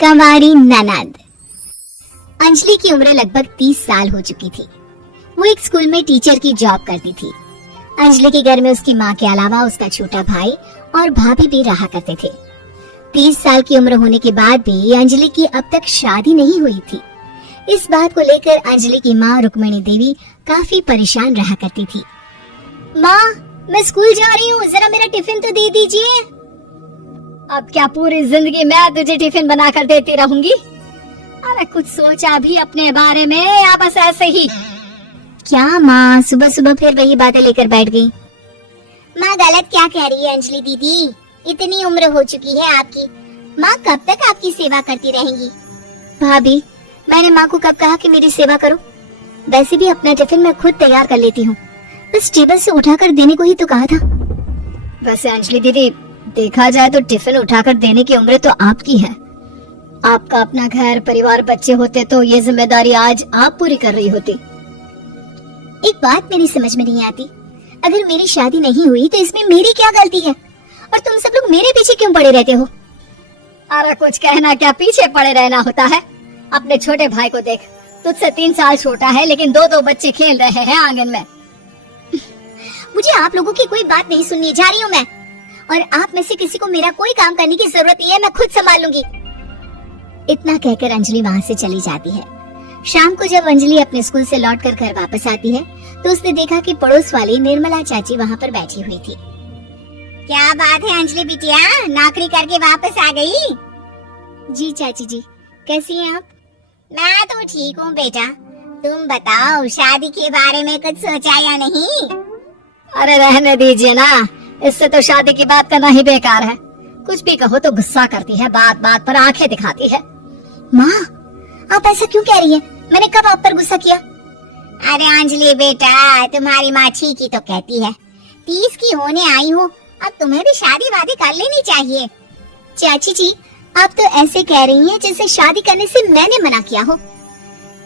कंवारी ननद। अंजलि की उम्र लगभग 30 साल हो चुकी थी। वो एक स्कूल में टीचर की जॉब करती थी। अंजलि के घर में उसकी माँ के अलावा उसका छोटा भाई और भाभी भी रहा करते थे। 30 साल की उम्र होने के बाद भी अंजलि की अब तक शादी नहीं हुई थी। इस बात को लेकर अंजलि की माँ रुक्मिणी देवी काफी परेशान रहा करती थी। माँ, मैं स्कूल जा रही हूँ, जरा मेरा टिफिन तो दे दीजिए। अब क्या पूरी जिंदगी मैं तुझे टिफिन बनाकर देती रहूंगी? अरे कुछ सोचा भी अपने बारे में या बस ऐसे ही? क्या माँ, सुबह सुबह फिर वही बातें लेकर बैठ गई? माँ गलत क्या कह रही है अंजलि दीदी? इतनी उम्र हो चुकी है आपकी, माँ कब तक आपकी सेवा करती रहेंगी? भाभी, मैंने माँ को कब कहा कि मेरी सेवा करो? वैसे भी अपना टिफिन मैं खुद तैयार कर लेती हूँ, बस टेबल से उठाकर देने को ही तो कहा था। वैसे अंजलि दीदी, देखा जाए तो टिफिन उठाकर देने की उम्र तो आपकी है। आपका अपना घर परिवार बच्चे होते तो ये जिम्मेदारी आज आप पूरी कर रही होती। एक बात मेरी समझ में नहीं आती, अगर मेरी शादी नहीं हुई तो इसमें मेरी क्या गलती है और तुम सब लोग मेरे पीछे क्यों पड़े रहते हो? अरे कुछ कहना क्या पीछे पड़े रहना होता है? अपने छोटे भाई को देख, तुझसे 3 साल छोटा है लेकिन दो बच्चे खेल रहे हैं आंगन में। मुझे आप लोगों की कोई बात नहीं सुननी, जा रही हूँ मैं। और आप में से किसी को मेरा कोई काम करने की जरूरत नहीं है, मैं खुद संभाल लूंगी। इतना कहकर अंजलि वहाँ से चली जाती है। शाम को जब अंजलि अपने स्कूल से लौटकर घर वापस आती है तो उसने देखा कि पड़ोस वाली निर्मला चाची वहाँ पर बैठी हुई थी। क्या बात है अंजलि बिटिया, नौकरी करके वापस आ गई? जी चाची जी, कैसी हैं आप? मैं तो ठीक हूँ बेटा, तुम बताओ शादी के बारे में कुछ सोचा या नहीं? अरे रहने दीजिए ना, इससे तो शादी की बात करना ही बेकार है। कुछ भी कहो तो गुस्सा करती है, बात बात पर आंखें दिखाती है। माँ, आप ऐसा क्यों कह रही हैं? मैंने कब आप पर गुस्सा किया? अरे अंजलि बेटा, तुम्हारी माँ ठीक ही तो कहती है। 30 की होने आई हो, अब तुम्हें भी शादी वादी कर लेनी चाहिए। चाची जी, आप तो ऐसे कह रही हैं जैसे शादी करने से मैंने मना किया हो।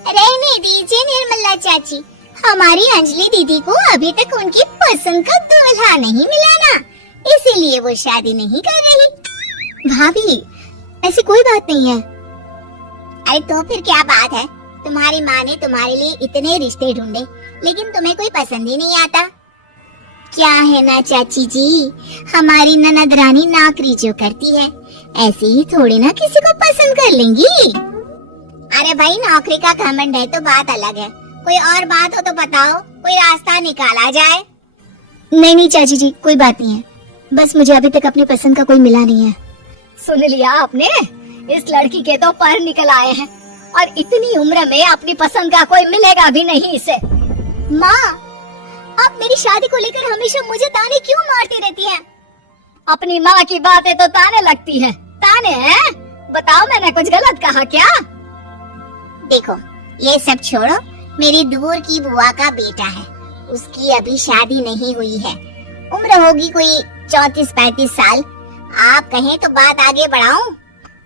रहने दीजिए निर्मला चाची, हमारी अंजलि दीदी को अभी तक उनकी पसंद का दूल्हा नहीं मिला ना, इसीलिए वो शादी नहीं कर रही। भाभी, ऐसी कोई बात नहीं है। अरे तो फिर क्या बात है? तुम्हारी माँ ने तुम्हारे लिए इतने रिश्ते ढूंढे लेकिन तुम्हें कोई पसंद ही नहीं आता। क्या है ना चाची जी, हमारी ननद रानी नौकरी जो करती है ऐसे ही थोड़ी ना किसी को पसंद कर लेंगी। अरे भाई, नौकरी का घमंड है तो बात अलग है, कोई और बात हो तो बताओ, कोई रास्ता निकाला जाए। नहीं चाची जी, कोई बात नहीं है, बस मुझे अभी तक अपनी पसंद का कोई मिला नहीं है। सुन लिया आपने, इस लड़की के तो पर निकल आए हैं और इतनी उम्र में अपनी पसंद का कोई मिलेगा भी नहीं इसे। माँ, आप मेरी शादी को लेकर हमेशा मुझे ताने क्यों मारती रहती हैं? अपनी माँ की बातें तो ताने लगती हैं। ताने हैं? बताओ, मैंने कुछ गलत कहा क्या? देखो, ये सब छोड़ो, मेरी दूर की बुआ का बेटा है, उसकी अभी शादी नहीं हुई है, उम्र होगी कोई 34-35 साल। आप कहें तो बात आगे बढ़ाऊं?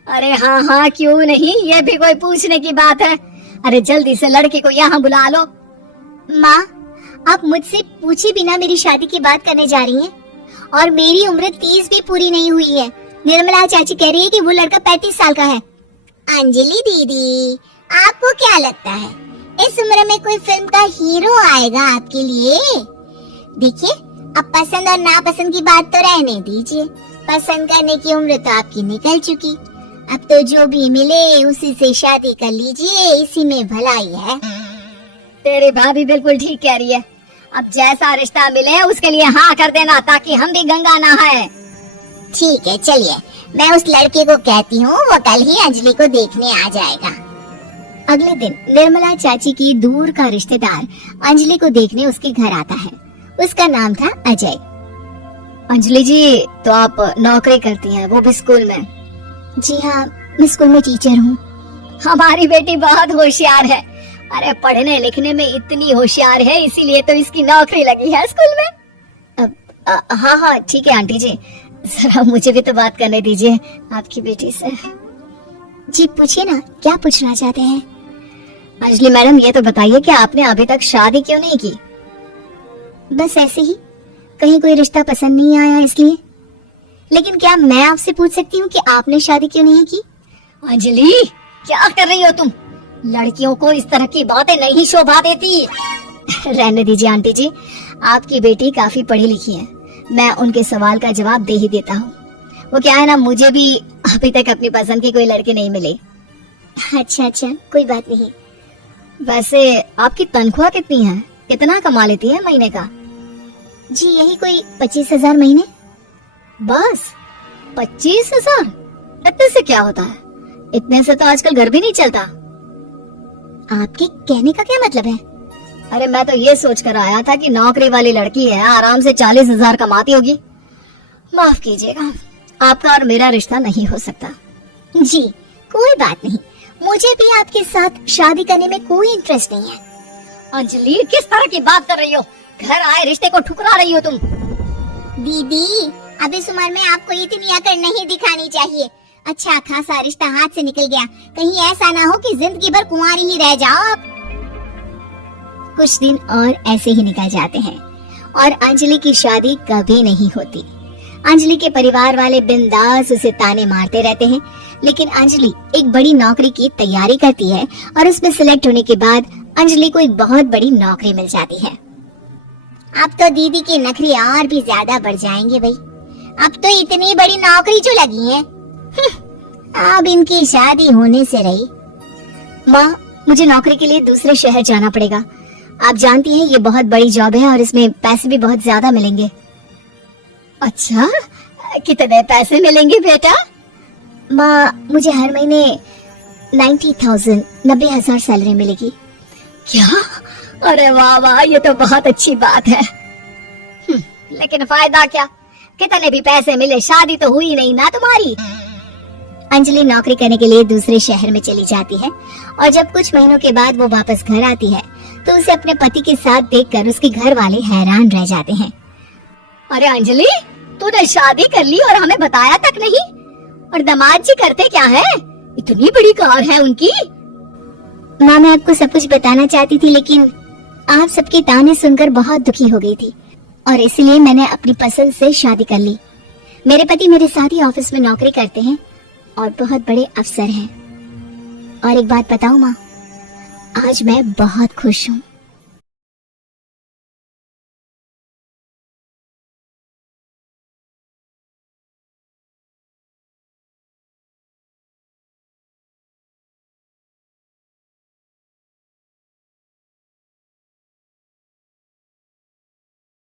अरे हाँ हाँ, क्यों नहीं, ये भी कोई पूछने की बात है। अरे जल्दी से लड़की को यहाँ बुला लो। माँ, आप मुझसे पूछे बिना मेरी शादी की बात करने जा रही हैं और मेरी उम्र 30 भी पूरी नहीं हुई है। निर्मला चाची कह रही है कि वो लड़का 35 साल का है। अंजलि दीदी, आपको क्या लगता है इस उम्र में कोई फिल्म का हीरो आएगा आपके लिए? देखिए, अब पसंद और नापसंद की बात तो रहने दीजिए, पसंद करने की उम्र तो आपकी निकल चुकी। अब तो जो भी मिले उसी से शादी कर लीजिए, इसी में भलाई है। तेरी भाभी बिल्कुल ठीक कह रही है, अब जैसा रिश्ता मिले उसके लिए हाँ कर देना ताकि हम भी गंगा नहाए। ठीक है, चलिए मैं उस लड़के को कहती हूँ, वो कल ही अंजलि को देखने आ जाएगा। अगले दिन निर्मला चाची की दूर का रिश्तेदार अंजलि को देखने उसके घर आता है। उसका नाम था अजय। अंजलि जी, तो आप नौकरी करती हैं, वो भी स्कूल में? जी हाँ, मैं स्कूल में टीचर हूँ। हमारी बेटी बहुत होशियार है। अरे पढ़ने लिखने में इतनी होशियार है, इसीलिए तो इसकी नौकरी लगी है स्कूल में। हाँ हाँ ठीक है आंटी जी, जरा मुझे भी तो बात करने दीजिए आपकी बेटी से। जी पूछिए ना, क्या पूछना चाहते हैं? अंजलि मैडम, ये तो बताइए कि आपने अभी तक शादी क्यों नहीं की? बस ऐसे ही, कहीं कोई रिश्ता पसंद नहीं आया इसलिए। लेकिन क्या मैं आपसे पूछ सकती हूँ कि आपने शादी क्यों नहीं की? अंजलि, क्या कर रही हो तुम? लड़कियों को इस तरह की बातें नहीं शोभा देती। रहने दीजिए आंटी जी, आपकी बेटी काफी पढ़ी लिखी है, मैं उनके सवाल का जवाब दे ही देता हूँ। वो क्या है ना, मुझे भी अभी तक अपनी पसंद की कोई लड़के नहीं मिले। अच्छा, कोई बात नहीं। वैसे आपकी तनख्वाह कितनी है? कितना कमा लेती है महीने का? जी यही कोई 25,000 महीने। बस 25,000? इतने से क्या होता है? इतने से तो आजकल घर भी नहीं चलता। आपके कहने का क्या मतलब है? अरे मैं तो ये सोच कर आया था कि नौकरी वाली लड़की है, आराम से 40,000 कमाती होगी। माफ कीजिएगा, आपका और मेरा रिश्ता नहीं हो सकता। जी कोई बात नहीं, मुझे भी आपके साथ शादी करने में कोई इंटरेस्ट नहीं है। अंजलि, किस तरह की बात कर रही हो? घर आए रिश्ते को ठुकरा रही हो तुम। दीदी, अब इस उम्र में आपको इतनी अकड़ नहीं दिखानी चाहिए। अच्छा खासा रिश्ता हाथ से निकल गया, कहीं ऐसा ना हो कि जिंदगी भर कुंवारी ही रह जाओ आप। कुछ दिन और ऐसे ही निकल जाते हैं और अंजलि की शादी कभी नहीं होती। अंजलि के परिवार वाले बिंदास उसे ताने मारते रहते हैं, लेकिन अंजलि एक बड़ी नौकरी की तैयारी करती है और उसमें सिलेक्ट होने के बाद अंजलि को एक बहुत बड़ी नौकरी मिल जाती है। अब तो दीदी के नखरे और भी ज्यादा बढ़ जाएंगे भाई, अब तो इतनी बड़ी नौकरी जो लगी है। अब इनकी शादी होने से रही। माँ, मुझे नौकरी के लिए दूसरे शहर जाना पड़ेगा। आप जानती हैं ये बहुत बड़ी जॉब है और इसमें पैसे भी बहुत ज्यादा मिलेंगे। अच्छा, कितने पैसे मिलेंगे बेटा? माँ, मुझे हर महीने 90,000 सैलरी मिलेगी। क्या? अरे वाह वाह, ये तो बहुत अच्छी बात है। लेकिन फायदा क्या? कितने भी पैसे मिले, शादी तो हुई नहीं ना तुम्हारी। अंजलि नौकरी करने के लिए दूसरे शहर में चली जाती है और जब कुछ महीनों के बाद वो वापस घर आती है तो उसे अपने पति के साथ देखकर उसके घर वाले हैरान रह जाते हैं। अरे अंजलि, तूने शादी कर ली और हमें बताया तक नहीं। और दामाद जी करते क्या है? इतनी बड़ी कार है उनकी। माँ, मैं आपको सब कुछ बताना चाहती थी, लेकिन आप सबके ताने सुनकर बहुत दुखी हो गई थी और इसलिए मैंने अपनी पसंद से शादी कर ली। मेरे पति मेरे साथ ही ऑफिस में नौकरी करते हैं और बहुत बड़े अफसर हैं। और एक बात बताऊं माँ, आज मैं बहुत खुश हूँ।